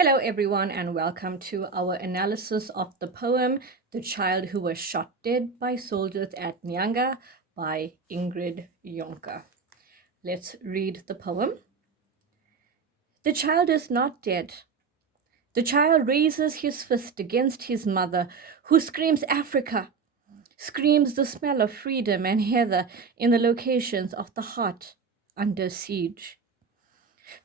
Hello, everyone, and welcome to our analysis of the poem The Child Who Was Shot Dead by Soldiers at Nyanga by Ingrid Jonker. Let's read the poem. The child is not dead. The child raises his fist against his mother, who screams Africa, screams the smell of freedom and heather in the locations of the heart under siege.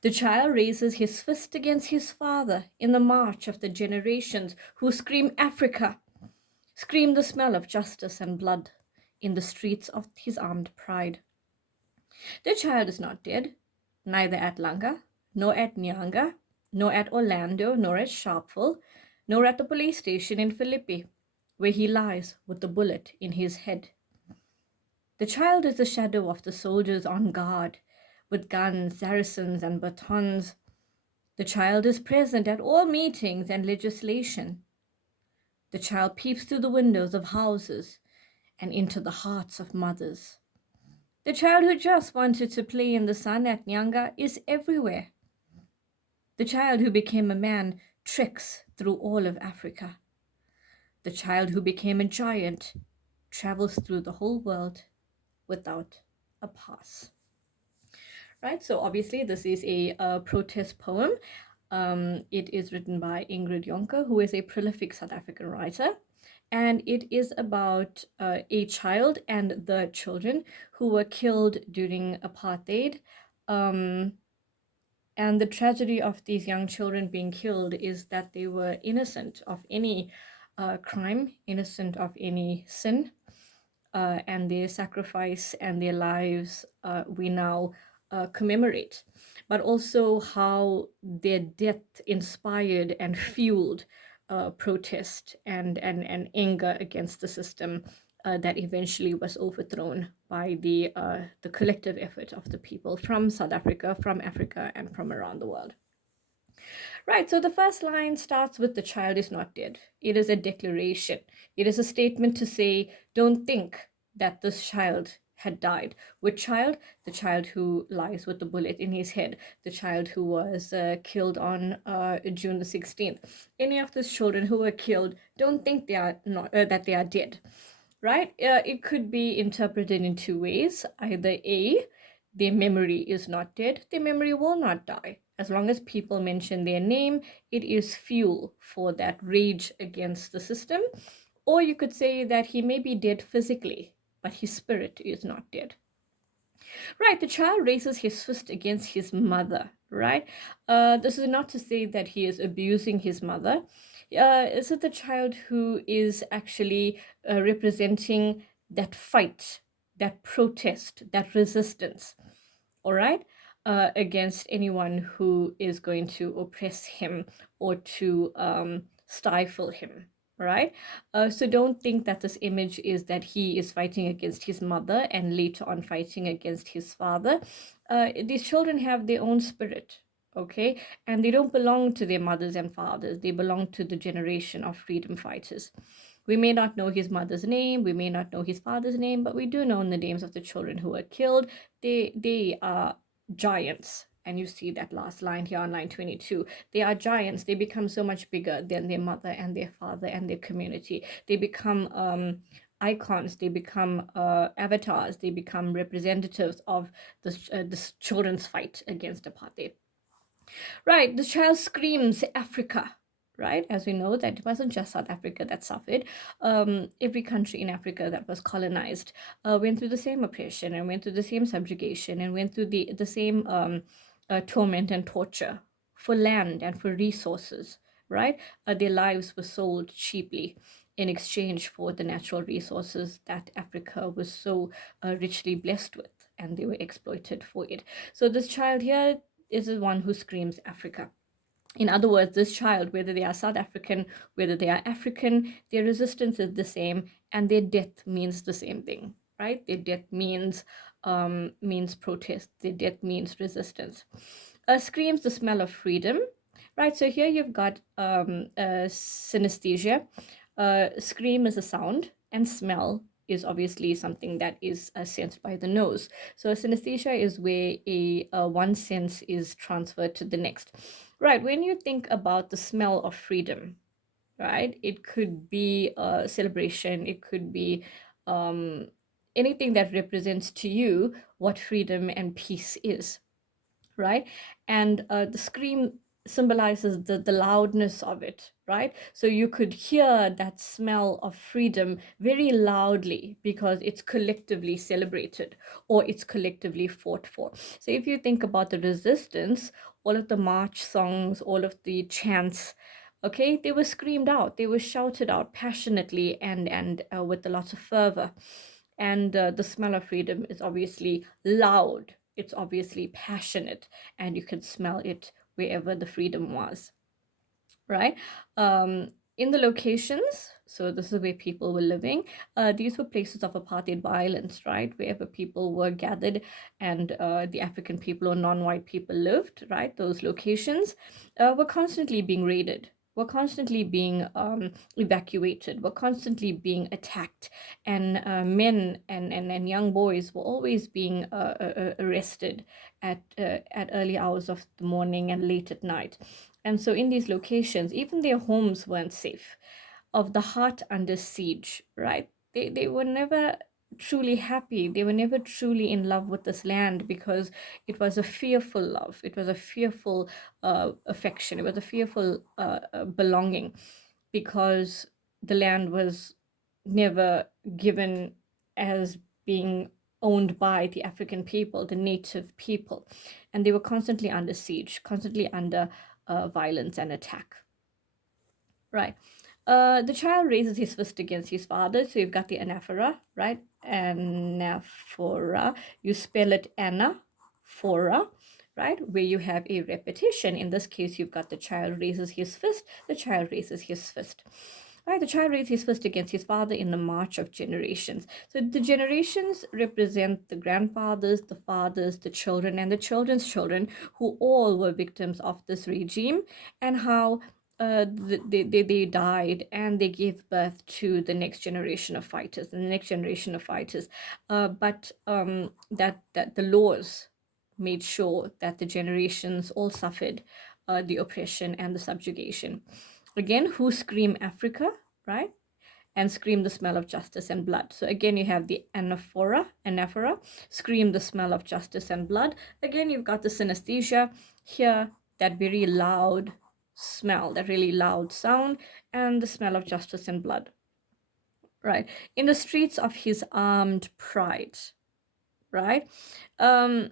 The child raises his fist against his father in the march of the generations who scream Africa, scream the smell of justice and blood in the streets of his armed pride. The child is not dead, neither at Langa, nor at Nyanga, nor at Orlando, nor at Sharpeville, nor at the police station in Philippi, where he lies with the bullet in his head. The child is the shadow of the soldiers on guard, with guns, saracens, and batons. The child is present at all meetings and legislation. The child peeps through the windows of houses and into the hearts of mothers. The child who just wanted to play in the sun at Nyanga is everywhere. The child who became a man treks through all of Africa. The child who became a giant travels through the whole world without a pass. Right, so obviously this is a protest poem. It is written by Ingrid Jonker, who is a prolific South African writer. And it is about a child and the children who were killed during apartheid. And the tragedy of these young children being killed is that they were innocent of any crime, innocent of any sin. And their sacrifice and their lives we now commemorate, but also how their death inspired and fueled protest and anger against the system that eventually was overthrown by the collective effort of the people from South Africa, from Africa, and from around the world. Right, so the first line starts with the child is not dead. It is a declaration. It is a statement to say, don't think that this child had died. Which child? The child who lies with the bullet in his head, the child who was killed on June the 16th. Any of those children who were killed, don't think they are not that they are dead, right? It could be interpreted in two ways. Either A, their memory is not dead, their memory will not die. As long as people mention their name, it is fuel for that rage against the system. Or you could say that he may be dead physically, but his spirit is not dead. Right, the child raises his fist against his mother, right? This is not to say that he is abusing his mother. Is it the child who is actually representing that fight, that protest, that resistance, all right, against anyone who is going to oppress him or to stifle him, right? So don't think that this image is that he is fighting against his mother and later on fighting against his father. These children have their own spirit, okay? And they don't belong to their mothers and fathers. They belong to the generation of freedom fighters. We may not know his mother's name, we may not know his father's name, but we do know the names of the children who were killed. They are giants. And you see that last line here on line 22. They are giants. They become so much bigger than their mother and their father and their community. They become icons. They become avatars. They become representatives of this children's fight against apartheid. Right, the child screams Africa, right? As we know, that it wasn't just South Africa that suffered. Every country in Africa that was colonized went through the same oppression and went through the same subjugation and went through the same torment and torture for land and for resources, right? Their lives were sold cheaply in exchange for the natural resources that Africa was so richly blessed with, and they were exploited for it. So this child here is the one who screams Africa. In other words, this child, whether they are South African, whether they are African, their resistance is the same, and their death means the same thing, right? Their death means protest. Their death means resistance. Screams the smell of freedom, right? So here you've got synesthesia. Scream is a sound, and smell is obviously something that is sensed by the nose. So synesthesia is where one sense is transferred to the next. Right, when you think about the smell of freedom, right, it could be a celebration, it could be um, anything that represents to you what freedom and peace is, right? And the scream symbolizes the loudness of it, right? So you could hear that smell of freedom very loudly because it's collectively celebrated or it's collectively fought for. So if you think about the resistance, all of the march songs, all of the chants, okay, they were screamed out, they were shouted out passionately and with a lot of fervor. And the smell of freedom is obviously loud, it's obviously passionate, and you can smell it wherever the freedom was, right? In the locations, so this is where people were living. These were places of apartheid violence, right? Wherever people were gathered and the African people or non-white people lived, right? Those locations were constantly being raided, were constantly being evacuated, were constantly being attacked, and men and young boys were always being arrested at early hours of the morning and late at night. And so in these locations, even their homes weren't safe, of the heart under siege, right? They were never truly happy. They were never truly in love with this land because it was a fearful love. It was a fearful affection. It was a fearful belonging because the land was never given as being owned by the African people, the native people. And they were constantly under siege, constantly under violence and attack. Right. The child raises his fist against his father. So you've got the anaphora, right? Anaphora. You spell it anaphora, right? Where you have a repetition. In this case, you've got the child raises his fist. The child raises his fist. Right, the child raised his fist against his father in the march of generations. So the generations represent the grandfathers, the fathers, the children, and the children's children, who all were victims of this regime, and how they died and they gave birth to the next generation of fighters and the next generation of fighters. But that the laws made sure that the generations all suffered the oppression and the subjugation. Again, who scream Africa, right? And scream the smell of justice and blood. So again, you have the anaphora, scream the smell of justice and blood. Again, you've got the synesthesia, hear that very loud smell, that really loud sound, and the smell of justice and blood, right? In the streets of his armed pride, right? Um,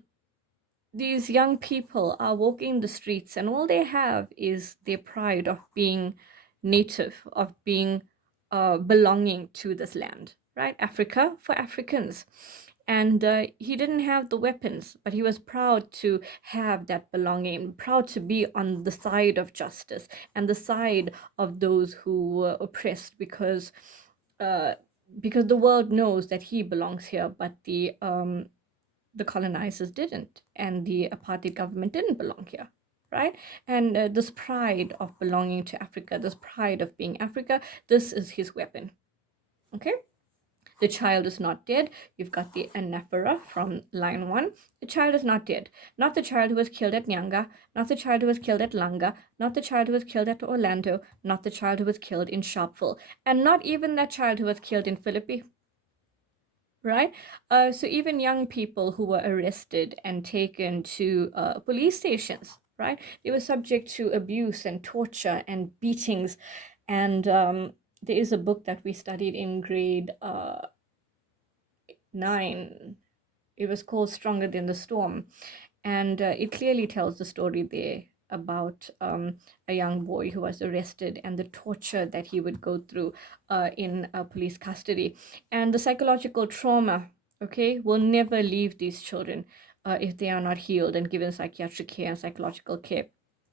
these young people are walking the streets and all they have is their pride of being native, of being belonging to this land, right? Africa for Africans. And he didn't have the weapons, but he was proud to have that belonging, proud to be on the side of justice and the side of those who were oppressed uh, because the world knows that he belongs here, but the colonizers didn't, and the apartheid government didn't belong here, right? And this pride of belonging to Africa, this pride of being Africa, this is his weapon, okay? The child is not dead. You've got the anaphora from line 1. The child is not dead. Not the child who was killed at Nyanga, not the child who was killed at Langa, not the child who was killed at Orlando, not the child who was killed in Sharpeville, and not even that child who was killed in Philippi, right? So even young people who were arrested and taken to police stations, right? They were subject to abuse and torture and beatings. And there is a book that we studied in grade 9. It was called Stronger Than the Storm. And it clearly tells the story there about a young boy who was arrested and the torture that he would go through in police custody. And the psychological trauma, okay, will never leave these children if they are not healed and given psychiatric care and psychological care.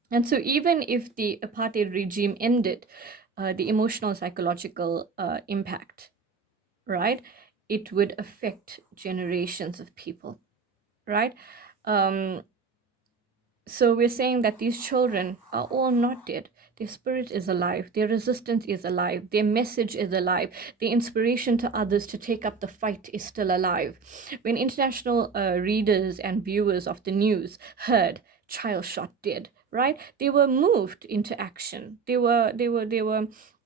And so even if the apartheid regime ended, the emotional psychological impact, right, it would affect generations of people, right? Um, so we're saying that these children are all not dead. Their spirit is alive. Their resistance is alive. Their message is alive. The inspiration to others to take up the fight is still alive. When international readers and viewers of the news heard child shot dead, right? They were moved into action. They were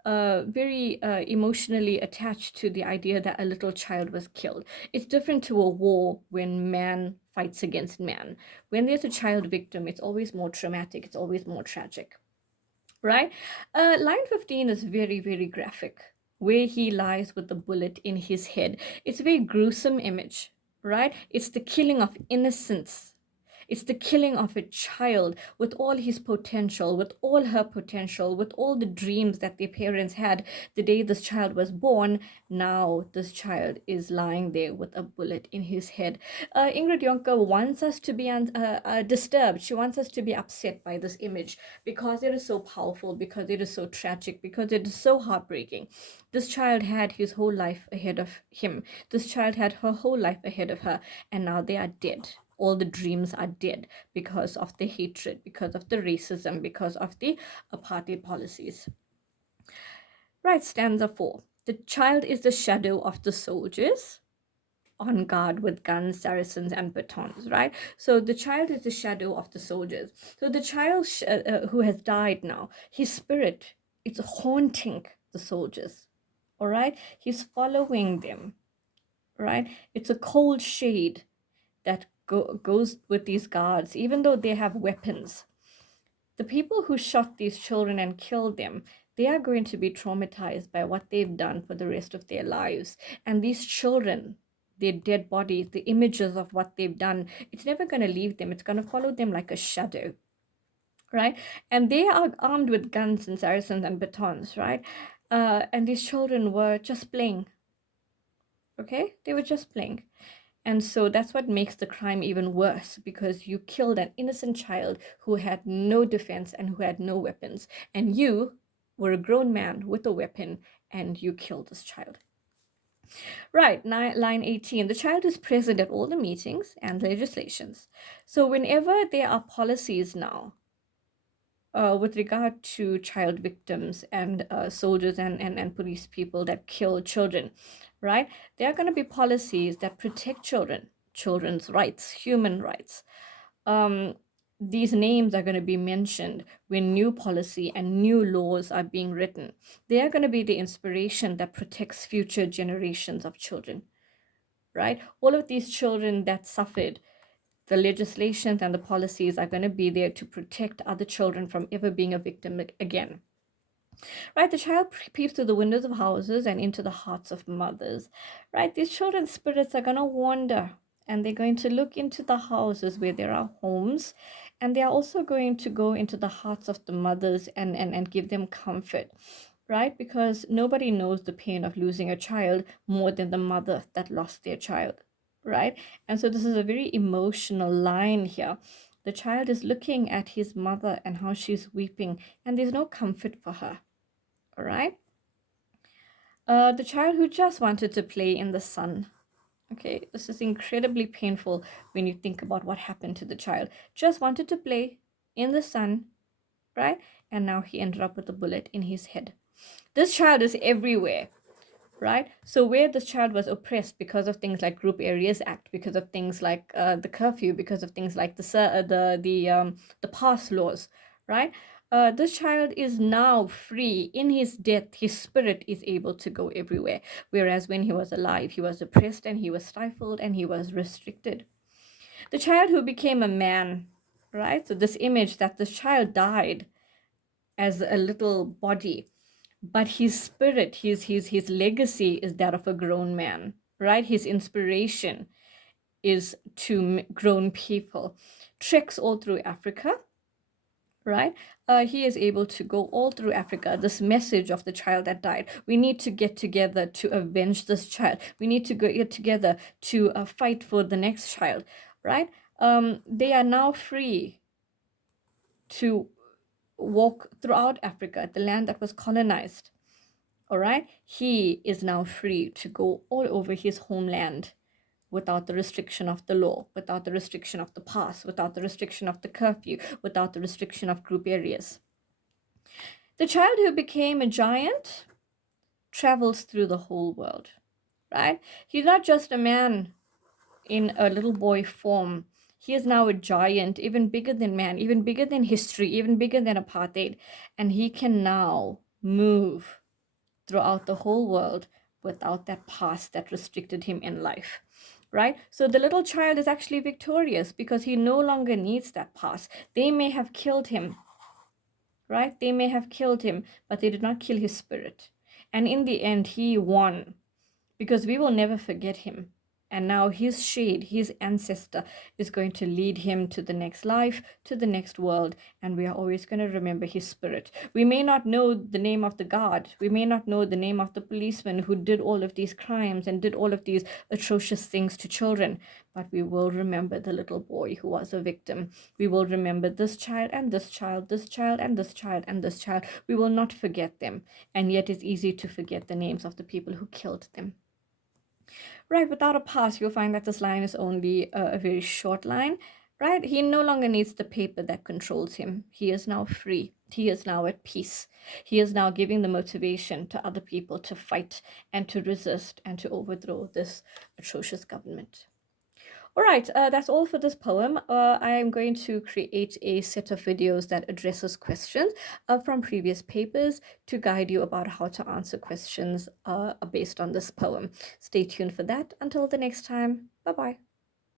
very emotionally attached to the idea that a little child was killed. It's different to a war when man fights against man. When there's a child victim, it's always more traumatic, it's always more tragic, right? Line 15 is very, very graphic, where he lies with the bullet in his head. It's a very gruesome image, right? It's the killing of innocence. It's the killing of a child with all his potential, with all her potential, with all the dreams that their parents had the day this child was born. Now this child is lying there with a bullet in his head. Ingrid Jonker wants us to be disturbed. She wants us to be upset by this image because it is so powerful, because it is so tragic, because it is so heartbreaking. This child had his whole life ahead of him. This child had her whole life ahead of her, and now they are dead. All the dreams are dead because of the hatred, because of the racism, because of the apartheid policies. Right, stanza 4. The child is the shadow of the soldiers on guard with guns, saracens, and batons, right? So the child is the shadow of the soldiers. So the child who has died now, his spirit, it's haunting the soldiers, all right? He's following them, right? It's a cold shade that goes with these guards, even though they have weapons. The people who shot these children and killed them, they are going to be traumatized by what they've done for the rest of their lives. And these children, their dead bodies, the images of what they've done, it's never going to leave them. It's going to follow them like a shadow, right? And they are armed with guns and saracens and batons, right? And these children were just playing, okay? They were just playing. And so that's what makes the crime even worse, because you killed an innocent child who had no defense and who had no weapons. And you were a grown man with a weapon and you killed this child. Right, line 18. The child is present at all the meetings and legislations. So whenever there are policies now with regard to child victims and soldiers and police people that kill children, right? There are going to be policies that protect children, children's rights, human rights. These names are going to be mentioned when new policy and new laws are being written. They are going to be the inspiration that protects future generations of children, right? All of these children that suffered, the legislations and the policies are going to be there to protect other children from ever being a victim again. Right, the child peeps through the windows of houses and into the hearts of mothers. Right, these children's spirits are going to wander and they're going to look into the houses where there are homes, and they are also going to go into the hearts of the mothers and give them comfort, right? Because nobody knows the pain of losing a child more than the mother that lost their child, right? And so this is a very emotional line here. The child is looking at his mother and how she's weeping, and there's no comfort for her, all right? The child who just wanted to play in the sun. Okay, this is incredibly painful when you think about what happened to the child. Just wanted to play in the sun, right? And now he ended up with a bullet in his head. This child is everywhere, right? So where this child was oppressed because of things like Group Areas Act, because of things like the curfew, because of things like the pass laws, right? This child is now free. In his death, his spirit is able to go everywhere. Whereas when he was alive, he was oppressed and he was stifled and he was restricted. The child who became a man, right? So this image that this child died as a little body, but his spirit, his legacy is that of a grown man, right? His inspiration is to grown people. Treks all through Africa, right? He is able to go all through Africa. This message of the child that died. We need to get together to avenge this child. We need to get together to fight for the next child, right? They are now free to walk throughout Africa, the land that was colonized. All right, he is now free to go all over his homeland without the restriction of the law, without the restriction of the pass, without the restriction of the curfew, without the restriction of group areas. The child who became a giant travels through the whole world, right? He's not just a man in a little boy form. He is now a giant, even bigger than man, even bigger than history, even bigger than apartheid. And he can now move throughout the whole world without that past that restricted him in life. Right? So the little child is actually victorious because he no longer needs that past. They may have killed him, right? They may have killed him, but they did not kill his spirit. And in the end, he won because we will never forget him. And now his shade, his ancestor, is going to lead him to the next life, to the next world, and we are always going to remember his spirit. We may not know the name of the guard, we may not know the name of the policeman who did all of these crimes and did all of these atrocious things to children, but we will remember the little boy who was a victim. We will remember this child and this child, this child and this child and this child. We will not forget them, and yet it's easy to forget the names of the people who killed them. Right, without a past, you'll find that this line is only a very short line, right? He no longer needs the paper that controls him. He is now free. He is now at peace. He is now giving the motivation to other people to fight and to resist and to overthrow this atrocious government. All right, that's all for this poem. I am going to create a set of videos that addresses questions from previous papers to guide you about how to answer questions based on this poem. Stay tuned for that. Until the next time, bye-bye.